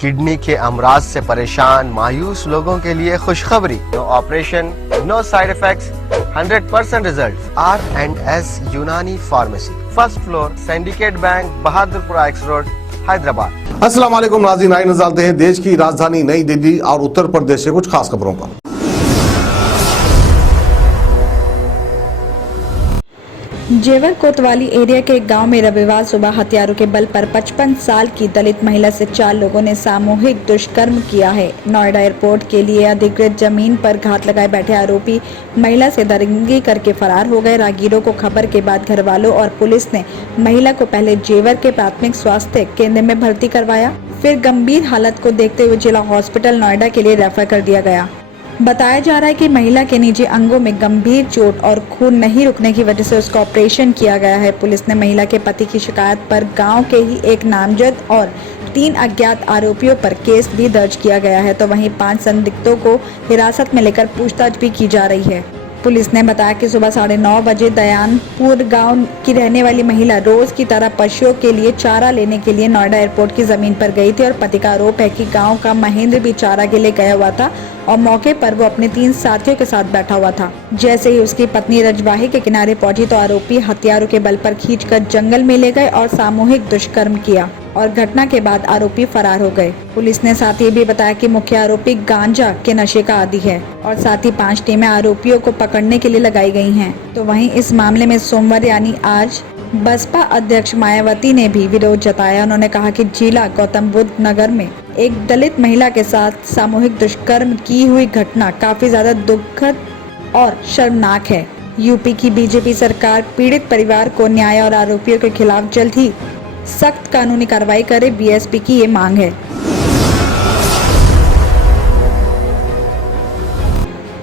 Kidney के अमराज से परेशान मायूस लोगों के लिए खुशखबरी। No operation, no side effects, 100% result. R&S Unani pharmacy, first floor, Syndicate Bank, Bahadurpura X road, Hyderabad. अस्सलाम वालेकुम नाज़रीन, आइए नजर डालते हैं देश की राजधानी नई दिल्ली और उत्तर प्रदेश से कुछ खास खबरों पर। जेवर कोतवाली एरिया के एक गांव में रविवार सुबह हथियारों के बल पर 55 साल की दलित महिला से 4 लोगों ने सामूहिक दुष्कर्म किया है। नोएडा एयरपोर्ट के लिए अधिकृत जमीन पर घात लगाए बैठे आरोपी महिला से दरिंदगी करके फरार हो गए। राहगीरों को खबर के बाद घर वालों और पुलिस ने महिला को पहले जेवर के प्राथमिक स्वास्थ्य केंद्र में भर्ती करवाया, फिर गंभीर हालत को देखते हुए जिला हॉस्पिटल नोएडा के लिए रेफर कर दिया गया। बताया जा रहा है कि महिला के निजी अंगों में गंभीर चोट और खून नहीं रुकने की वजह से उसका ऑपरेशन किया गया है। पुलिस ने महिला के पति की शिकायत पर गांव के ही एक नामजद और 3 अज्ञात आरोपियों पर केस भी दर्ज किया गया है, तो वहीं 5 संदिग्धों को हिरासत में लेकर पूछताछ भी की जा रही है। पुलिस ने बताया कि सुबह 9:30 बजे दयानपुर गांव की रहने वाली महिला रोज की तरह पशुओं के लिए चारा लेने के लिए नोएडा एयरपोर्ट की जमीन पर गई थी और पति का आरोप है कि गांव का महेंद्र भी चारा के लिए गया हुआ था और मौके पर वो अपने 3 साथियों के साथ बैठा हुआ था। जैसे ही उसकी पत्नी रजवाही के किनारे पहुंची तो आरोपी हथियारों के बल पर खींचकर जंगल में ले गए और सामूहिक दुष्कर्म किया और घटना के बाद आरोपी फरार हो गए। पुलिस ने साथ ही भी बताया कि मुख्य आरोपी गांजा के नशे का आदी है और साथ ही 5 टीमें आरोपियों को पकड़ने के लिए लगाई गई हैं। तो वहीं इस मामले में सोमवार यानी आज बसपा अध्यक्ष मायावती ने भी विरोध जताया। उन्होंने कहा कि जिला गौतम बुद्ध नगर में एक दलित महिला के साथ सामूहिक दुष्कर्म की हुई घटना काफी ज्यादा दुखद और शर्मनाक है। यूपी की बीजेपी सरकार पीड़ित परिवार को न्याय और आरोपियों के खिलाफ जल्द ही सख्त कानूनी कार्रवाई करे, बीएसपी की ये मांग है।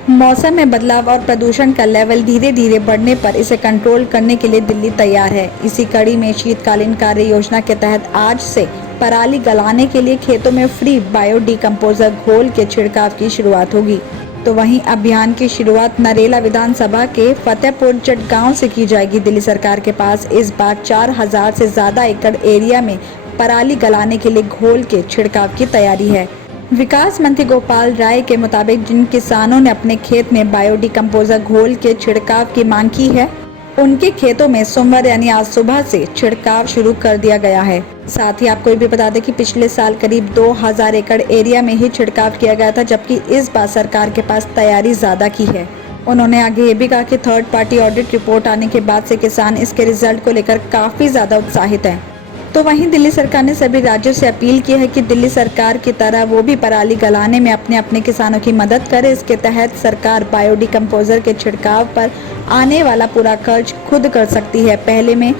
मौसम में बदलाव और प्रदूषण का लेवल धीरे धीरे बढ़ने पर इसे कंट्रोल करने के लिए दिल्ली तैयार है। इसी कड़ी में शीतकालीन कार्य योजना के तहत आज से पराली गलाने के लिए खेतों में फ्री बायो डिकम्पोजर घोल के छिड़काव की शुरुआत होगी। तो वहीं अभियान की शुरुआत नरेला विधानसभा के फतेहपुर जट गांव से की जाएगी। दिल्ली सरकार के पास इस बार 4000 से ज्यादा एकड़ एरिया में पराली गलाने के लिए घोल के छिड़काव की तैयारी है। विकास मंत्री गोपाल राय के मुताबिक जिन किसानों ने अपने खेत में बायो डिकम्पोजर घोल के छिड़काव की मांग की है, उनके खेतों में सोमवार यानी आज सुबह से छिड़काव शुरू कर दिया गया है। साथ ही आपको ये भी बता दें कि पिछले साल करीब 2000 एकड़ एरिया में ही छिड़काव किया गया था, जबकि इस बार सरकार के पास तैयारी ज्यादा की है। उन्होंने आगे ये भी कहा कि थर्ड पार्टी ऑडिट रिपोर्ट आने के बाद से किसान इसके रिजल्ट को लेकर काफी ज्यादा उत्साहित हैं। तो वहीं दिल्ली सरकार ने सभी राज्यों से अपील की है कि दिल्ली सरकार की तरह वो भी पराली गलाने में अपने किसानों की मदद करे। इसके तहत सरकार बायो डिकम्पोजर के छिड़काव पर आने वाला पूरा खर्च खुद कर सकती है। पहले में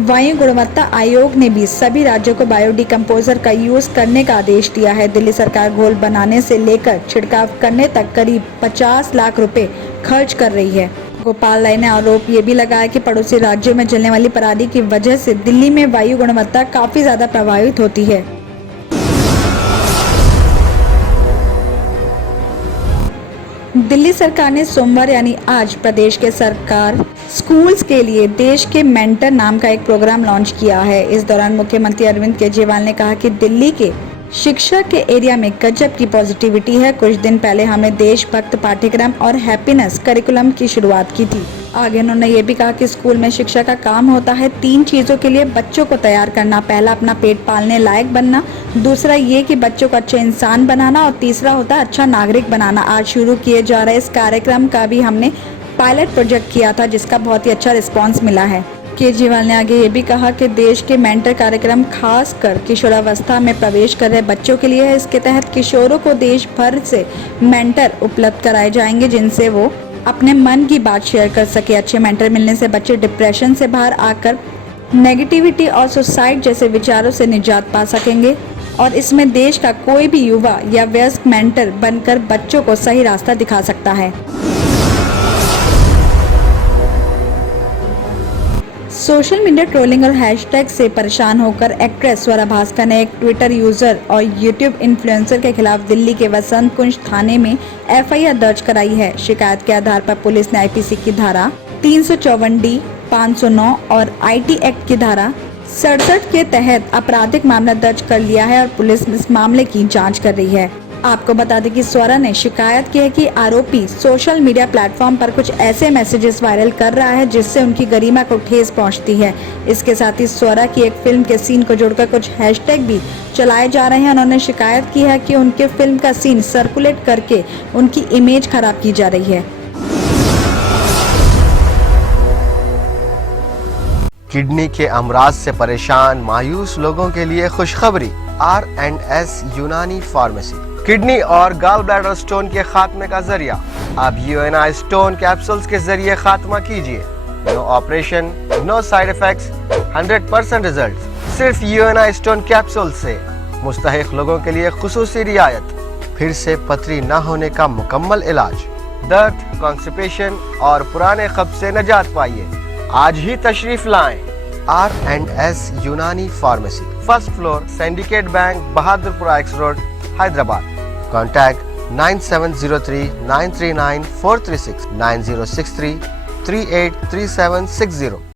वायु गुणवत्ता आयोग ने भी सभी राज्यों को बायो डिकम्पोजर का यूज करने का आदेश दिया है। दिल्ली सरकार घोल बनाने से लेकर छिड़काव करने तक करीब 50 लाख रुपए खर्च कर रही है। गोपाल राय ने आरोप ये भी लगाया कि पड़ोसी राज्यों में जलने वाली पराली की वजह से दिल्ली में वायु गुणवत्ता काफी ज्यादा प्रभावित होती है। दिल्ली सरकार ने सोमवार यानी आज प्रदेश के सरकार स्कूल्स के लिए देश के मेंटर नाम का एक प्रोग्राम लॉन्च किया है। इस दौरान मुख्यमंत्री अरविंद केजरीवाल ने कहा कि दिल्ली के शिक्षा के एरिया में गजब की पॉजिटिविटी है। कुछ दिन पहले हमने देशभक्त पाठ्यक्रम और हैप्पीनेस करिकुलम की शुरुआत की थी। आगे उन्होंने ये भी कहा कि स्कूल में शिक्षा का काम होता है 3 चीजों के लिए बच्चों को तैयार करना। पहला अपना पेट पालने लायक बनना, दूसरा ये कि बच्चों को अच्छे इंसान बनाना और तीसरा होता है अच्छा नागरिक बनाना। आज शुरू किए जा रहे इस कार्यक्रम का भी हमने पायलट प्रोजेक्ट किया था, जिसका बहुत ही अच्छा रिस्पॉन्स मिला है। केजरीवाल ने आगे ये भी कहा कि देश के मेंटर कार्यक्रम खास कर किशोरावस्था में प्रवेश कर रहे बच्चों के लिए है। इसके तहत किशोरों को देश भर से मेंटर उपलब्ध कराए जाएंगे, जिनसे वो अपने मन की बात शेयर कर सके। अच्छे मेंटर मिलने से बच्चे डिप्रेशन से बाहर आकर नेगेटिविटी और सुसाइड जैसे विचारों से निजात पा सकेंगे और इसमें देश का कोई भी युवा या वयस्क मेंटर बनकर बच्चों को सही रास्ता दिखा सकता है। सोशल मीडिया ट्रोलिंग और हैशटैग से परेशान होकर एक्ट्रेस स्वरा भास्कर ने एक ट्विटर यूजर और यूट्यूब इन्फ्लुएंसर के खिलाफ दिल्ली के वसंत कुंज थाने में एफआईआर दर्ज कराई है। शिकायत के आधार पर पुलिस ने आईपीसी की धारा 354D, 509 और आईटी एक्ट की धारा 67 के तहत आपराधिक मामला दर्ज कर लिया है और पुलिस इस मामले की जांच कर रही है। आपको बता दें कि स्वरा ने शिकायत की है कि आरोपी सोशल मीडिया प्लेटफॉर्म पर कुछ ऐसे मैसेजेस वायरल कर रहा है जिससे उनकी गरिमा को ठेस पहुंचती है। इसके साथ ही स्वरा की एक फिल्म के सीन को जोड़कर कुछ हैशटैग भी चलाए जा रहे हैं। उन्होंने शिकायत की है कि उनके फिल्म का सीन सर्कुलेट करके उनकी इमेज खराब की जा रही है। किडनी के अमराज से परेशान मायूस लोगों के लिए खुशखबरी। R&S यूनानी फार्मेसी किडनी और गॉल ब्लैडर स्टोन के खात्मे का जरिया। अब UNI स्टोन कैप्सूल्स के जरिए खात्मा कीजिए। No operation, no side effects, 100% result. सिर्फ UNI स्टोन कैप्सूल से मुस्तहिक लोगों के लिए खुसूसी रियायत। फिर से पथरी न होने का मुकम्मल इलाज। दर्द, कॉन्स्टिपेशन और पुराने कब्ज से निजात पाइए। आज ही तशरीफ लाएं। R&S Unani pharmacy, first floor, Syndicate Bank, Bahadurpura X road, Hyderabad. Contact 9703 939 436 9063 383760।